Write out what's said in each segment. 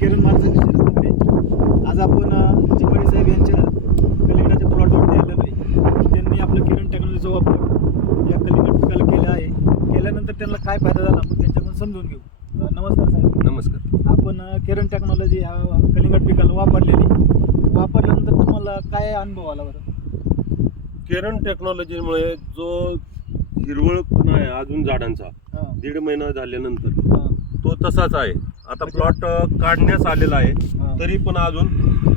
किरण मार्गदर्शक शरद तांबे. आज आपण चिपाडे साहेब यांच्या कलिंगडाच्या प्लॉटवरती आलेलो आहे. त्यांनी आपलं किरण टेक्नॉलॉजीचा वापर या कलिंगड पिकाला केला आहे. केल्यानंतर त्यांना काय फायदा झाला आपण त्यांच्याकडून समजून घेऊ. नमस्कार साहेब. नमस्कार. आपण किरण टेक्नॉलॉजी ह्या कलिंगड पिकाला वापरल्यानंतर तुम्हाला काय अनुभव आला बरं? किरण टेक्नॉलॉजीमुळे जो हिरवळपणा आहे अजून झाडांचा हां 1.5 महिना झाल्यानंतर हां तो तसाच आहे. आता प्लॉट काढण्यास आलेला आहे हां. तरी पण अजून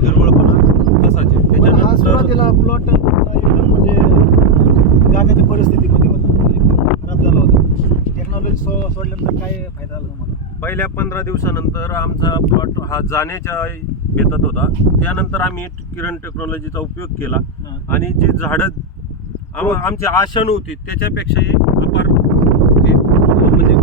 हिरवळपणा तसाच आहे. पण हा त्याच्यानंतर सुरुवातीला प्लॉट एकदम म्हणजे जाण्याच्या परिस्थितीमध्ये होता, एकदम खराब झाला होता. टेक्नॉलॉजी सोडल्यानंतर काय फायदा झाला तुम्हाला? पहिल्या 15 दिवसानंतर आमचा प्लॉट हा जाण्याच्या बेतात होता. त्यानंतर आम्ही किरण टेक्नॉलॉजीचा उपयोग केला हां. आणि जी झाडं आमची आशा नव्हती त्याच्यापेक्षाही अपार म्हणजे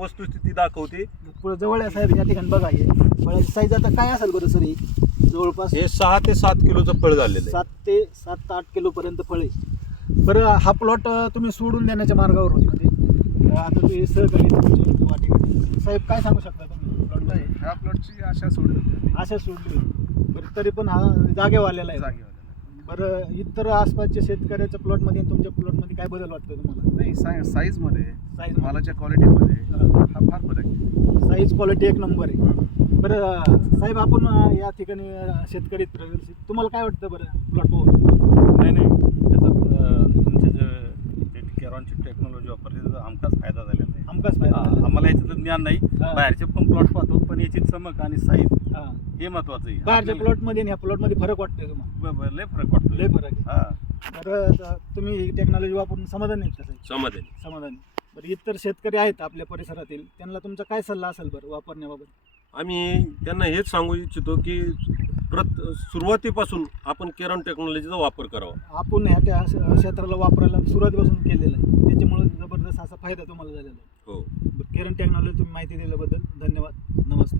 वस्तुस्थिती दाखवते. पुढे जवळ आहे साहेब, या ठिकाणी बघा हे फळाची साईज आता काय असेल बरं सर? ही जवळपास हे 6 ते 7 किलोचं फळ झालेलं आहे. 7 किलोपर्यंत फळ आहे. बरं, हा प्लॉट तुम्ही सोडून देण्याच्या मार्गावर होते म्हणजे आता तुम्ही सहकारी तुमच्या वाटेकडे साहेब काय सांगू शकता तुम्ही? प्लॉट नाही, ह्या प्लॉटची आशा सोडली अशा सोडली होती. बरं, तरी पण हा जागेवर आलेला आहे. जागेवाल्याला. बरं, इतर आसपासच्या शेतकऱ्याच्या प्लॉटमध्ये आणि तुमच्या प्लॉटमध्ये काय बदल वाटतो तुम्हाला? नाही, साईजमध्ये, साईज मालाच्या क्वालिटीमध्ये हा फार फरक आहे. साईज क्वालिटी एक नंबर आहे. बरं साहेब, आपण या ठिकाणी शेतकरी तुम्हाला काय वाटतं बरं प्लॉट पाहून? नाही त्याचा तुमचे जे केरॉनची टेक्नॉलॉजी वापरली त्याचा हमखास फायदा झालेला आहे. हमखास फायदा झाला. आम्हाला याचं ज्ञान नाही. हा. बाहेरचे पण प्लॉट पाहतो पण याची चमक आणि साईज हा. हे महत्वाचं आहे. बाहेरच्या प्लॉटमध्ये आणि ह्या प्लॉटमध्ये फरक वाटतोय तुम्हाला? लय फरक पडतो. लय फरक आहे. हा. बरं, तुम्ही ही टेक्नॉलॉजी वापरून समाधान नाही का साहेब? समाधानी. समाधान. बरं, इतर शेतकरी आहेत आपल्या परिसरातील, त्यांना तुमचा काय सल्ला असेल बरं वापरण्याबाबत? आम्ही त्यांना हेच सांगू इच्छितो की सुरुवातीपासून आपण किरण टेक्नॉलॉजीचा वापर करावा. आपण ह्या त्या क्षेत्राला वापरायला सुरुवातीपासून केलेलं आहे, त्याच्यामुळे जबरदस्त असा फायदा तुम्हाला झालेला आहे. हो. किरण टेक्नॉलॉजी तुम्ही माहिती दिल्याबद्दल धन्यवाद. नमस्ते.